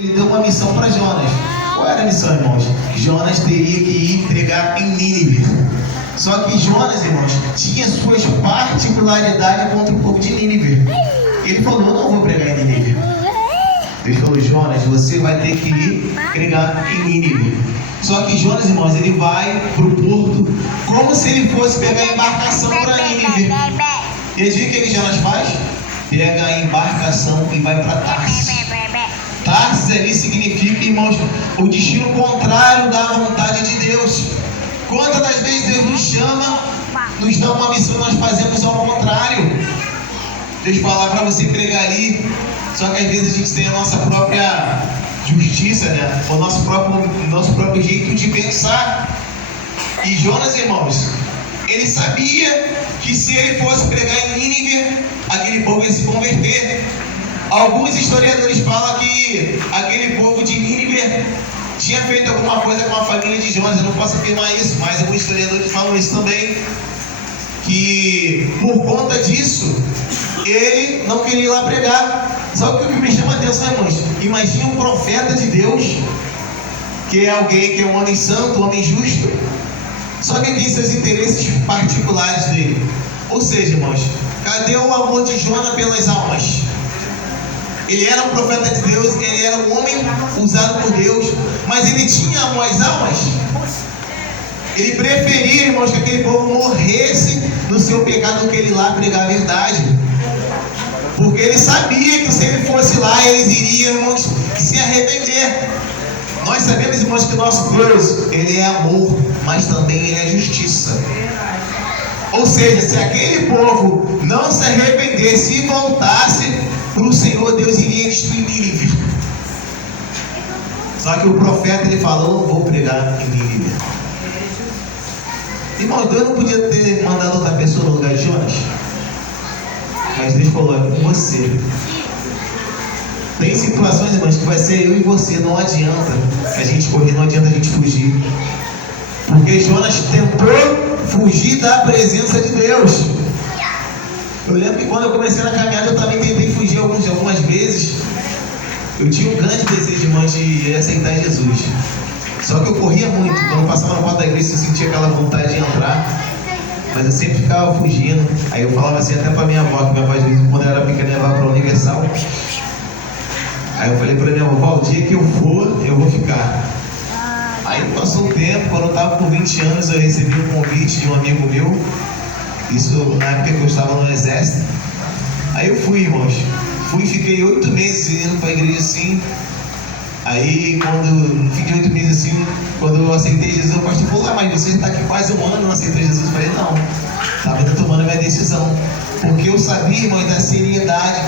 Ele deu uma missão para Jonas. Qual era a missão, irmãos? Jonas teria que ir pregar em Nínive. Só que Jonas, irmãos, tinha suas particularidades contra o povo de Nínive. Ele falou: eu não vou pregar em Nínive. Deus falou: Jonas, você vai ter que ir pregar em Nínive. Só que Jonas, irmãos, ele vai para o porto como se ele fosse pegar a embarcação para Nínive. E adivinha o que Jonas faz? Pega a embarcação e vai para Tarsis. Tarsis ali significa, irmãos, o destino contrário da vontade de Deus. Quantas das vezes Deus nos chama, nos dá uma missão, nós fazemos ao contrário. Deus fala para você pregar ali, só que às vezes a gente tem a nossa própria justiça, né? O nosso próprio jeito de pensar. E Jonas, irmãos, ele sabia que se ele fosse pregar em Nínive, aquele povo ia se converter. Alguns historiadores falam que aquele povo de Nínive tinha feito alguma coisa com a família de Jonas. Eu não posso afirmar isso, mas alguns historiadores falam isso também, que por conta disso ele não queria ir lá pregar. Só que o que me chama a atenção, irmãos, imagine um profeta de Deus, que é alguém que é um homem santo, um homem justo, só que tem seus interesses particulares dele. Ou seja, irmãos, cadê o amor de Jonas pelas almas? Ele era um profeta de Deus, ele era um homem usado por Deus, mas ele tinha amor às almas. Ele preferia, irmãos, que aquele povo morresse no seu pecado do que ele lá pregar a verdade. Porque ele sabia que se ele fosse lá, eles iriam, irmãos, se arrepender. Nós sabemos, irmãos, que o nosso Deus, ele é amor, mas também ele é justiça. Ou seja, se aquele povo não se arrependesse e voltasse para o Senhor, Deus iria destruir Nínive. Só que o profeta, ele falou: não vou pregar em Nínive. Irmão, Deus não podia ter mandado outra pessoa no lugar de Jonas? Mas Deus falou: é com você. Tem situações, irmãos, que vai ser eu e você. Não adianta a gente correr, não adianta a gente fugir. Porque Jonas tentou fugir da presença de Deus. Eu lembro que quando eu comecei na caminhada, eu também tentei fugir algumas vezes. Eu tinha um grande desejo, irmãos, de aceitar Jesus. Só que eu corria muito. Quando eu passava na porta da igreja, eu sentia aquela vontade de entrar. Mas eu sempre ficava fugindo. Aí eu falava assim até pra minha avó, que minha avó, às vezes, quando eu era pequena, levava pra Universal. Aí eu falei pra minha avó: o dia que eu for, eu vou ficar. Aí passou um tempo, quando eu estava com 20 anos, eu recebi um convite de um amigo meu. Isso na época que eu estava no exército. Aí eu fui, irmãos. Fiquei 8 meses indo para a igreja assim. Aí no fim de 8 meses assim, quando eu aceitei Jesus, o pastor falou: mas você está aqui quase um ano, não aceitou Jesus? Eu falei: não, estava ainda tomando a minha decisão. Porque eu sabia, irmãos, da seriedade que